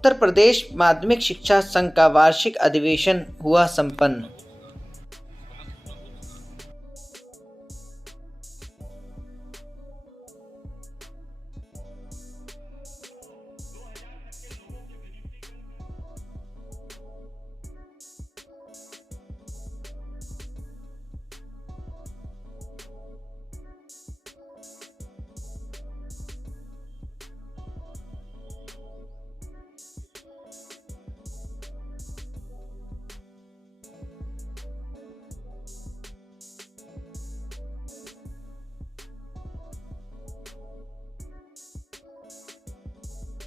उत्तर प्रदेश माध्यमिक शिक्षा संघ का वार्षिक अधिवेशन हुआ संपन्न।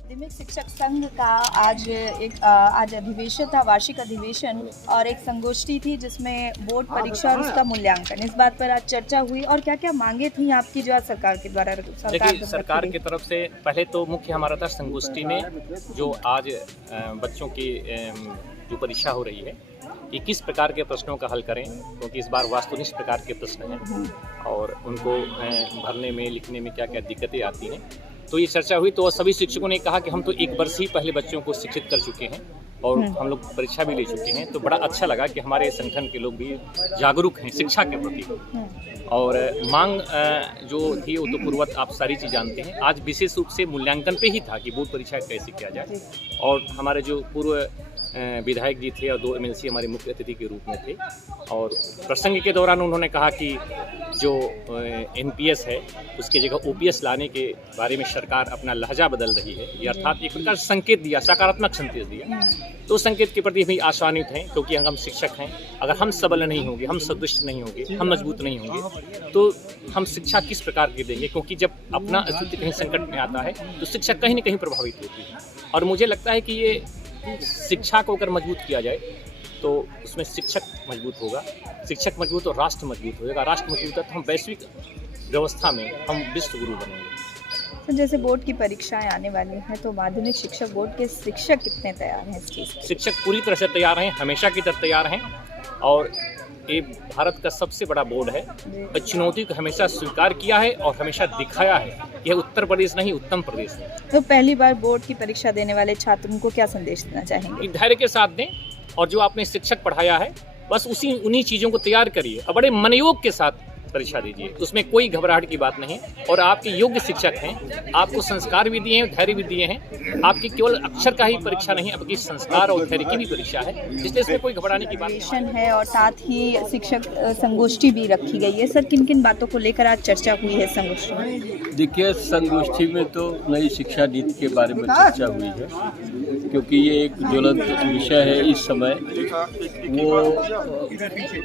माध्यमिक शिक्षक संघ का आज अधिवेशन था, वार्षिक अधिवेशन, और एक संगोष्ठी थी जिसमें बोर्ड परीक्षा और उसका मूल्यांकन, इस बात पर आज चर्चा हुई। और क्या क्या मांगे थी आपकी जो आज सरकार के द्वारा सरकार की तरफ से पहले तो मुख्य हमारा था संगोष्ठी में जो आज बच्चों की जो परीक्षा हो रही है कि किस प्रकार के प्रश्नों का हल करें, क्योंकि इस बार वास्तुनिष्ठ प्रकार के प्रश्न हैं और उनको भरने में लिखने में क्या क्या दिक्कतें आती हैं। तो ये चर्चा हुई तो सभी शिक्षकों ने कहा कि हम तो एक वर्ष ही पहले बच्चों को शिक्षित कर चुके हैं और हम लोग परीक्षा भी ले चुके हैं, तो बड़ा अच्छा लगा कि हमारे संगठन के लोग भी जागरूक हैं शिक्षा के प्रति। और मांग जो थी वो तो पूर्वत आप सारी चीज़ जानते हैं। आज विशेष रूप से मूल्यांकन पे ही था कि बोर्ड परीक्षा कैसे किया जाए, और हमारे जो पूर्व विधायक जी थे और 2 MLC हमारे मुख्य अतिथि के रूप में थे, और प्रसंग के दौरान उन्होंने कहा कि जो NPS है उसके जगह OPS लाने के बारे में सरकार अपना लहजा बदल रही है, ये अर्थात एक प्रकार संकेत दिया, सकारात्मक संकेत दिया। तो संकेत के प्रति भी आशान्वित हैं, क्योंकि हम शिक्षक हैं, अगर हम सबल नहीं होंगे, हम सदृश नहीं होंगे, हम मजबूत नहीं होंगे तो हम शिक्षा किस प्रकार की देंगे, क्योंकि जब अपना अस्तित्व कहीं संकट में आता है तो शिक्षा कहीं न कहीं प्रभावित होती है। और मुझे लगता है कि ये शिक्षा को अगर मजबूत किया जाए तो उसमें शिक्षक मजबूत होगा, शिक्षक मजबूत और राष्ट्र मजबूत होगा, राष्ट्र मजबूत है तो हम वैश्विक व्यवस्था में हम विश्व गुरु बनेंगे। तो जैसे बोर्ड की परीक्षाएं आने वाली हैं, तो माध्यमिक शिक्षक बोर्ड के शिक्षक कितने तैयार हैं इस चीज़? शिक्षक पूरी तरह से तैयार हैं, हमेशा की तरह तैयार हैं, और ये भारत का सबसे बड़ा बोर्ड है। चुनौती को हमेशा स्वीकार किया है और हमेशा दिखाया है। यह उत्तर प्रदेश नहीं, उत्तम प्रदेश है। तो पहली बार बोर्ड की परीक्षा देने वाले छात्रों को क्या संदेश देना चाहेंगे? धैर्य के साथ दें, और जो आपने शिक्षक पढ़ाया है बस उन्हीं चीज़ों को तैयार करिए और बड़े मनोयोग के साथ परीक्षा दीजिए, उसमें कोई घबराहट की बात नहीं। और आपके योग्य शिक्षक हैं, आपको संस्कार भी दिए हैं, धैर्य भी दिए हैं। आपकी केवल अक्षर का ही परीक्षा नहीं, आपकी संस्कार और धैर्य की भी परीक्षा है, इसलिए इसमें कोई घबराने की बात नहीं है। और साथ ही शिक्षक संगोष्ठी भी रखी गई है। सर, किन किन बातों को लेकर आज चर्चा हुई है संगोष्ठी में? देखिए, संगोष्ठी में तो नई शिक्षा नीति के बारे में चर्चा हुई है, क्योंकि ये एक ज्वलंत विषय है इस समय, वो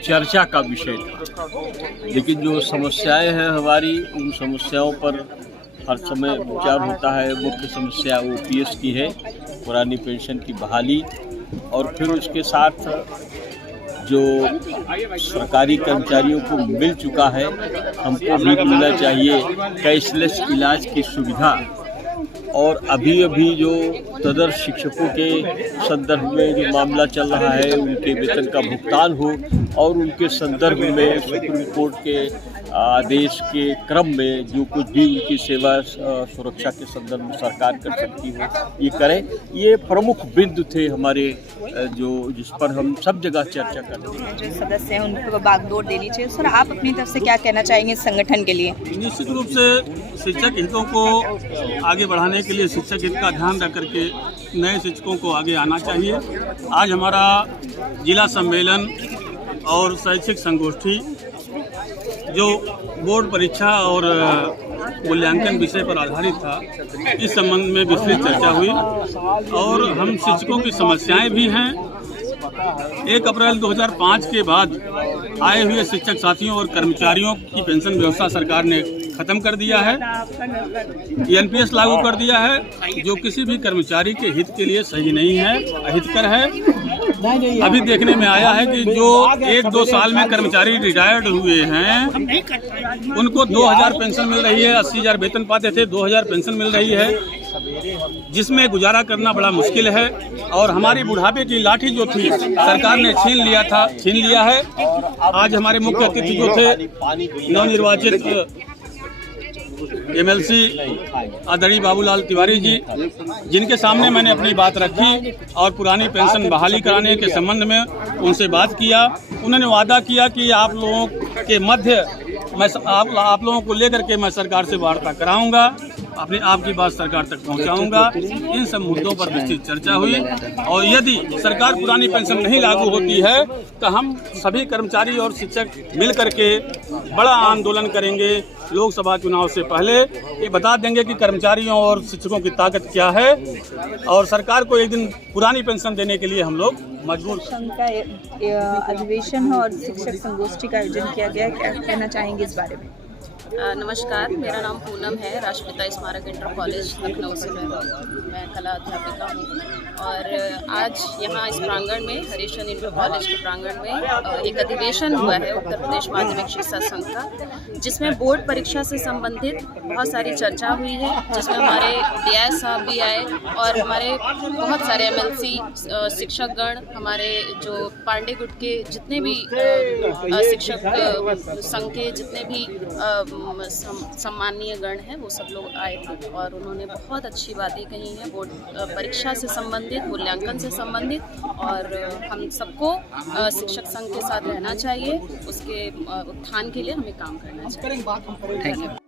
चर्चा का विषय था। लेकिन जो समस्याएं हैं हमारी, उन समस्याओं पर हर समय विचार होता है। मुख्य समस्या OPS की है, पुरानी पेंशन की बहाली, और फिर उसके साथ जो सरकारी कर्मचारियों को मिल चुका है, हमको भी मिलना चाहिए कैशलेस इलाज की सुविधा। और अभी जो तदर्थ शिक्षकों के संदर्भ में जो मामला चल रहा है, उनके वेतन का भुगतान हो, और उनके संदर्भ में सुप्रीम कोर्ट के आदेश के क्रम में जो कुछ भी उनकी सेवा सुरक्षा के संदर्भ में सरकार कर सकती है ये करें। ये प्रमुख बिंदु थे हमारे जिस पर हम सब जगह चर्चा करते हैं। जो सदस्य हैं उनको बागडोर देनी चाहिए। सर, आप अपनी तरफ से क्या कहना चाहेंगे संगठन के लिए? निश्चित रूप से शिक्षक हितों को आगे बढ़ाने के लिए शिक्षक हित का ध्यान रख करके नए शिक्षकों को आगे आना चाहिए। आज हमारा जिला सम्मेलन और शैक्षिक संगोष्ठी जो बोर्ड परीक्षा और मूल्यांकन विषय पर आधारित था, इस संबंध में विस्तृत चर्चा हुई, और हम शिक्षकों की समस्याएं भी हैं। 1 अप्रैल 2005 के बाद आए हुए शिक्षक साथियों और कर्मचारियों की पेंशन व्यवस्था सरकार ने खत्म कर दिया है, NPS लागू कर दिया है, जो किसी भी कर्मचारी के हित के लिए सही नहीं है, अहितकर है। अभी देखने में आया है कि जो 1-2 साल में कर्मचारी रिटायर्ड हुए हैं उनको 2000 पेंशन मिल रही है, 80,000 वेतन पाते थे, 2000 पेंशन मिल रही है, जिसमें गुजारा करना बड़ा मुश्किल है। और हमारी बुढ़ापे की लाठी जो थी सरकार ने छीन लिया है। आज हमारे मुख्य अतिथि जो थे नवनिर्वाचित MLC आदरणीय बाबूलाल तिवारी जी, जिनके सामने मैंने अपनी बात रखी और पुरानी पेंशन बहाली कराने के संबंध में उनसे बात किया। उन्होंने वादा किया कि आप लोगों के मध्य मैं आप लोगों को लेकर के मैं सरकार से वार्ता कराऊंगा, अपनी आपकी बात सरकार तक पहुंचाऊंगा। इन सब मुद्दों पर विस्तृत चर्चा हुई और यदि सरकार पुरानी पेंशन नहीं लागू होती है तो हम सभी कर्मचारी और शिक्षक मिल करके बड़ा आंदोलन करेंगे। लोकसभा चुनाव से पहले ये बता देंगे कि कर्मचारियों और शिक्षकों की ताकत क्या है और सरकार को एक दिन पुरानी पेंशन देने के लिए हम लोग मजबूर। संघ का अधिवेशन और शिक्षक संगोष्ठी का आयोजन किया गया, क्या कहना चाहेंगे इस बारे में? नमस्कार, मेरा नाम पूनम है। राष्ट्रपिता स्मारक इंटर कॉलेज लखनऊ से मैं कला अध्यापिका हूँ और आज यहाँ इस प्रांगण में हरीशचंद्र इंटर कॉलेज के प्रांगण में एक अधिवेशन हुआ है उत्तर प्रदेश माध्यमिक शिक्षा संघ का, जिसमें बोर्ड परीक्षा से संबंधित बहुत सारी चर्चा हुई है, जिसमें हमारे DI साहब भी आए और हमारे बहुत सारे MLC शिक्षकगण, हमारे जो पांडे गुट के जितने भी शिक्षक संघ के जितने भी सम्मानीय गण हैं वो सब लोग आए थे और उन्होंने बहुत अच्छी बातें कही हैं बोर्ड परीक्षा से संबंधित, मूल्यांकन से संबंधित। और हम सबको शिक्षक संघ के साथ रहना चाहिए, उसके उत्थान के लिए हमें काम करना चाहिए। Thank you.